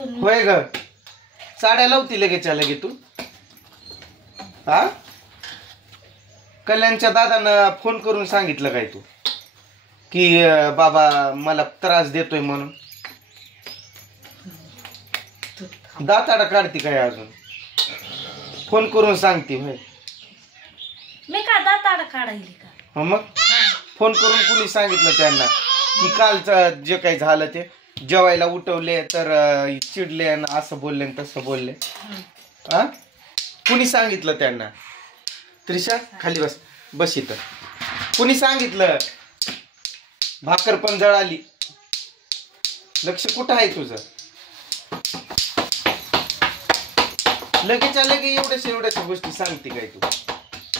होय ग, साड्या लावती लगेच लगे तू. हा, कल्याणच्या दादानं फोन करून सांगितलं काय तू की बाबा मला त्रास देतोय म्हणून? दाताडा काढती काय अजून? फोन करून सांगते होय? मी का दाताडा काढायली का? मग फोन करून कुणी सांगितलं त्यांना की कालचं जे काही झालं ते जेवायला उठवले तर चिडले आणि असं बोलले आणि तसं बोलले? हा, कुणी सांगितलं त्यांना? त्रिशा खाली बस, बस इथं. कुणी सांगितलं? भाकर पण जळाली. लक्ष कुठं आहे तुझं? लगेच लगे एवढ्याशा गोष्टी सांगते काय तू?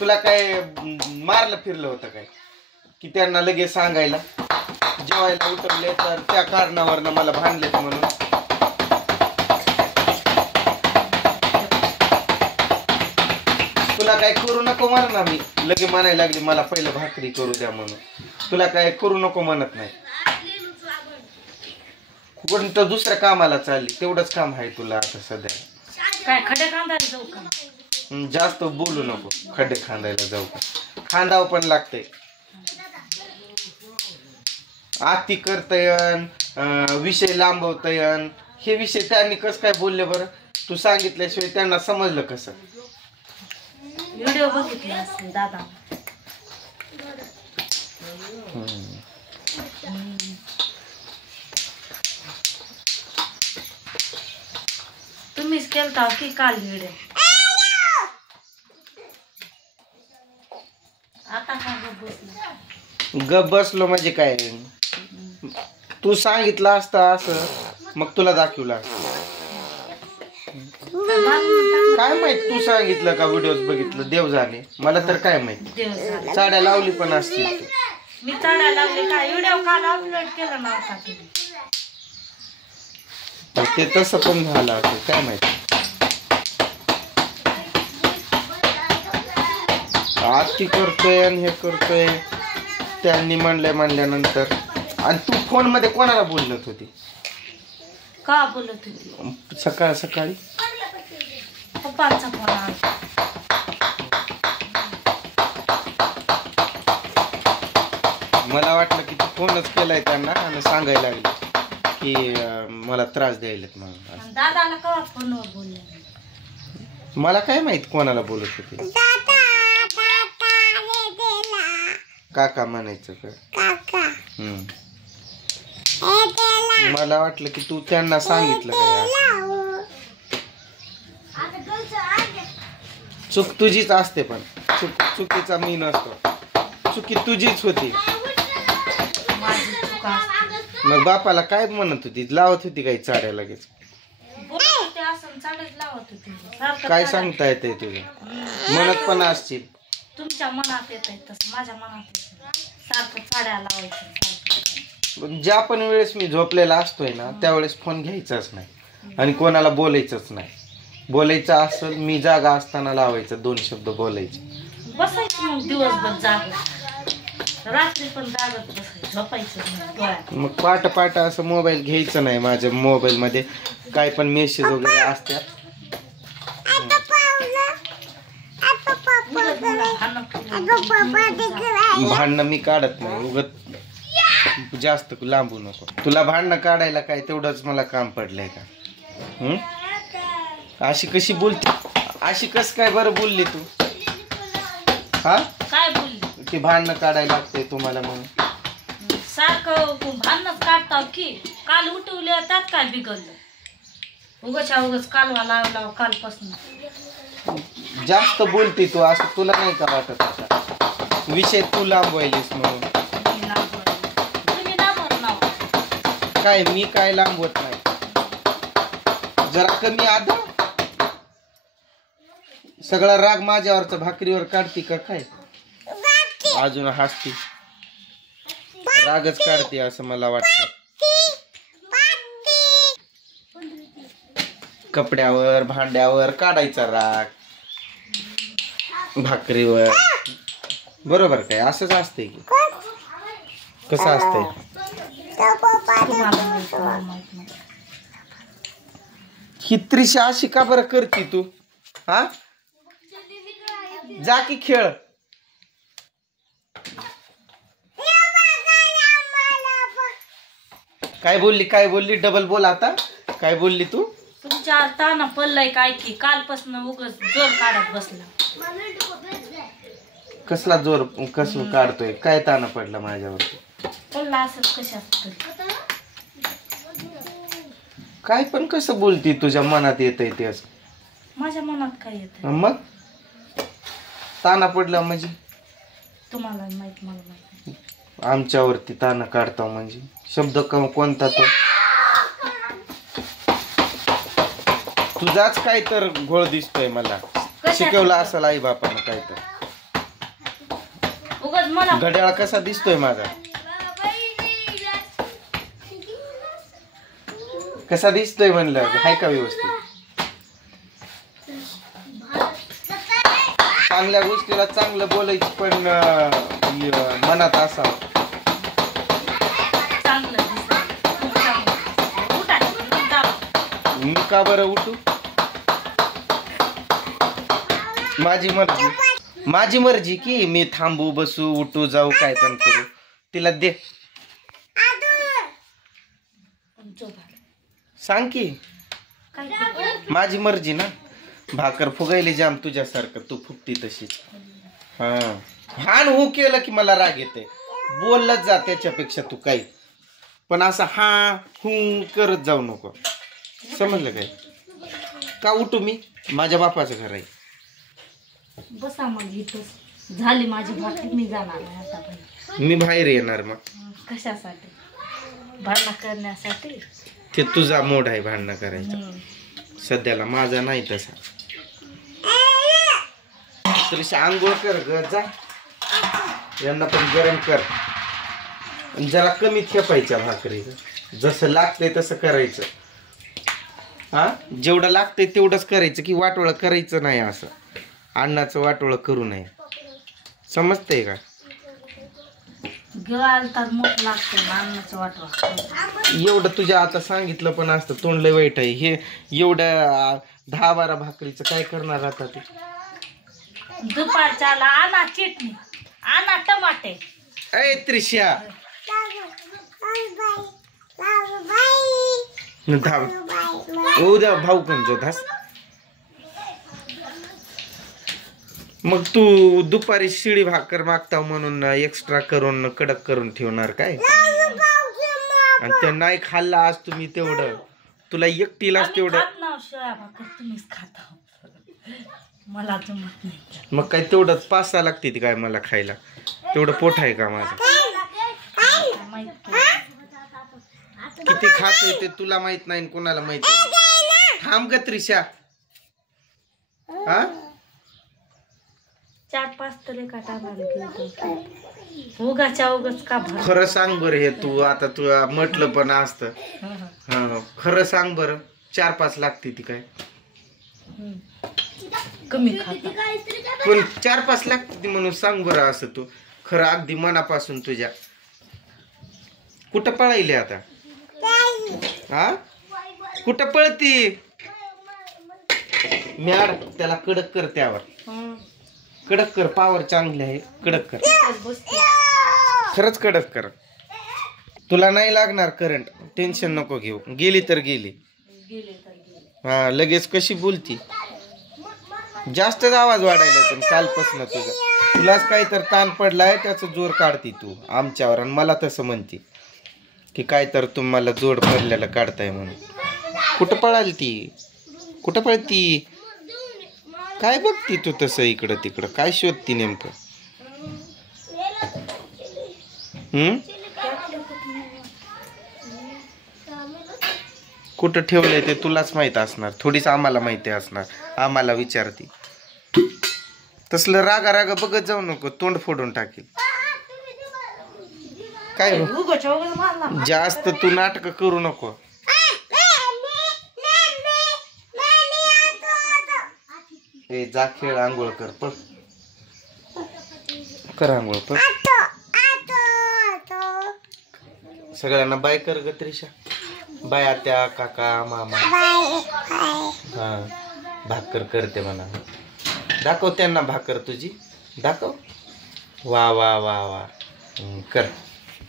तुला काय मारलं फिरलं होतं काय की त्यांना लगेच सांगायला जेवायला उतरले तर त्या कारणावरनं मला भांडलेत म्हणून? तुला काय करू नको म्हणा, मी लगे म्हणायला लागली मला पहिलं भाकरी करू द्या म्हणून. तुला काय करू नको म्हणत नाही. कोणतं दुसऱ्या कामाला चालली, तेवढंच काम आहे तुला आता सध्या. काय खडे खांदायला जाऊ का? जास्त बोलू नको. खड्डे खांदायला जाऊ का? खांदावं पण लागतंय. आती करतयन, विषय लांबवतयन. हे विषय त्यांनी कस काय बोलले बरं? तू सांगितल्याशिवाय त्यांना समजलं कसं? व्हिडिओ बघितले असते दादा. तुम्हीच केलता की काल व्हिडिओ? आता का गप बसलो म्हणजे काय? तू सांगितलं असतं असं मग तुला दाखवलं असतं. काय माहित तू सांगितलं का व्हिडिओ बघितलं? देव जाणे, मला तर काय माहित. साड्या लावली पण असतील तू. मी साड्या लावली काय? व्हिडिओ काल अपलोड केला नव्हता तुम्ही? ते तसं पण झालं असं काय माहित. आरती करतोय आणि हे करतोय त्यांनी म्हणल्यानंतर. आणि तू फोन मध्ये कोणाला बोलत होती? का बोलत होती? सकाळी पप्पांचा फोन आला. मला वाटलं की तू फोनच केलाय त्यांना आणि सांगायला लागले की मला त्रास द्यायलेत म्हणून. दादाला केव्हा फोनवर बोलले? मला काय माहित कोणाला बोलत होती. काका म्हणायचं का? मला वाटलं की तू त्यांना सांगितलं काय. चूक तुझीच असते पण चुकीचा मी नसतो. चुकी तुझीच होती. मग बापाला काय म्हणत होती? लावत होती काही चाड्या लगेच? काय सांगता येते तुझं? म्हणत पण असतील. तुमच्या मनात येत आहे तसं माझ्या मनात सारखं चाड्या लावायचं. ज्या पण वेळेस मी झोपलेला असतोय ना त्यावेळेस फोन घ्यायचाच नाही आणि कोणाला बोलायचंच नाही. बोलायचं असेल मी जागा असताना लावायचं, 2 शब्द बोलायचे. बसायचं मग दिवसभर जागत, रात्री पण जागत बसायचं, झोपायचं. मग पाट असं मोबाईल घ्यायचं नाही. माझ्या मोबाईल मध्ये काय पण मेसेज वगैरे असतात. भांडणं मी काढत नाही. उगत जास्त लांबू नको. तुला भांडणं काढायला काय तेवढंच मला काम पडलंय का? अशी कशी बोलते? अशी कस काय बरं बोलली तू? हा, काय बोलली? की भांडणं काढायला लागतंय तुम्हाला म्हणून. सारखं भांडणच काढता की. काल उठवले त्यात काय बिघडलं? उगच कालवा लावला कालपासून. जास्त बोलते तू असं तुला नाही का वाटत? आता विषय तू लांबवायलीस म्हणून. काय मी काय लांबवत नाही. जरा कमी आधा सगळा राग माझ्यावरचा भाकरीवर काढती का काय? अजून हसती. रागच काढते असं मला वाटतं. कपड्यावर भांड्यावर काढायचा राग, भाकरीवर. बरोबर काय? असंच असते की कसं असतंय? ही त्रिशा अशी का बरं करती तू? हा, जा की खेळ. काय बोलली डबल बोल आता. काय बोलली तू? तुमच्या ताना पडलाय काय की कालपासून उगाच जोर काढत बसला. कसला जोर कसं काढतोय? काय ताना पडला माझ्यावरती? पडला असं कशात काय पण कसं बोलती? तुझ्या मनात येतंय ते असं? माझ्या मनात काय येत मग ताना पडला म्हणजे? तुम्हाला माहित मला माहित. आमच्यावरती ताना काढता म्हणजे शब्द कोणता तो? तुझाच काय तर घोळ दिसतोय मला. शिकवला असेल आई बापानं काय तर. उगाच मला घड्याळ कसा दिसतोय माझा? कसा दिसतोय म्हणलं? हाय का व्यवस्थित? चांगल्या गोष्टीला चांगलं बोलायची पण मनात असावं. मी का बरं उठू? माझी मर्जी की मी थांबू बसू उठू जाऊ काय पण करू. तिला दे सांग की. माझी मर्जी ना. भाकर फुगायली जाम तुझ्यासारखं तू फुगती तशीच. हा हान हो केलं की मला राग येते. बोललंच जा त्याच्यापेक्षा तू काही पण असं हा हू करत जाऊ नको. समजलं काय? का उठू मी? माझ्या बापाचं घर आहे. बसा मग इथंच झाली माझी भाकरी. मी जाणार नाही आता पण. मी बाहेर येणार मग. कशासाठी? भांडण करण्यासाठी. ते तुझा मोड आहे भांडणं करायचा. सध्याला माझा नाही तसा. तरी आंघोळ कर ग जा. यांना पण गरम कर. जरा कमी ठेपायच्या भाकरी. जसं लागतंय तसं करायचं. हा जेवढं लागतंय तेवढंच करायचं की वाटोळं करायचं नाही. असं अन्नाचं वाटोळं करू नये. समजतंय का? एवढं तुझ्या आता सांगितलं पण असतं. तोंड लय वाईट आहे हे. एवढं 10-12 भाकरीचं काय करणार आता ते? दुपारच्याला आणा चटणी आणा टमाटे. ऐ त्रिशा धाव उद्या भाऊ पण जो धास. मग तू दुपारी शिळी भाकर मागता म्हणून एक्स्ट्रा करून कडक करून ठेवणार काय? आणि ते नाही खाल्ला आज तुम्ही तेवढं. तुला एकटीलाच तेवढं. तुम्हीच खाता. मला जमत नाही. मग काय तेवढं 5-6 लागते ती काय मला खायला? तेवढं पोट आहे का माझं? किती खातोय ते तुला माहित नाही कोणाला माहित नाही. थांब ग त्रिशा. हा 4-5 तरी का टाकायला उगाच्या उगाच का? खरं सांग बरं. हे तू आता तू म्हटलं पण असतं. हा खरं सांग बरं. 4-5 लागते ती काय? कमी खाता पण 4-5 लागते ती म्हणून सांग बरं. असं तू खरं अगदी मनापासून तुझ्या. कुठं पळायली आता? हा कुठं पळती? मॅड त्याला कडक कर. त्यावर कडक कर. पावर चांगली आहे. कडक कर. खरंच कडक कर. तुला नाही लागणार करंट. टेन्शन नको घेऊ. गेली तर गेली. हा लगेच कशी बोलती. जास्तच आवाज वाढायला पण कालपासून तुलाच काही तर ताण पडलाय त्याचं जोर काढती तू आमच्यावर. आणि मला तसं म्हणती की काय तर तुम्हाला जोड पडलेलं काढताय म्हणून. कुठं पळाली ती? कुठं पळती? काय बघती तू तसं इकडं तिकडं? काय शोधती नेमकं? कुठं ठेवलंय ते तुलाच माहित असणार. थोडीच आम्हाला माहिती असणार. आम्हाला विचारती. तसलं रागा रागा बघत जाऊ नको. तोंड फोडून टाकेल. काय जास्त तू नाटक करू नको. ए जा खेळ. आंघोळ कर पण. कर आंघोळ पण. सगळ्यांना बाय कर ग त्रिशा. बाय आत्या काका मामा. हा भाकर करते म्हणा. दाखव त्यांना भाकर तुझी, दाखव. वा वा वा वा. कर.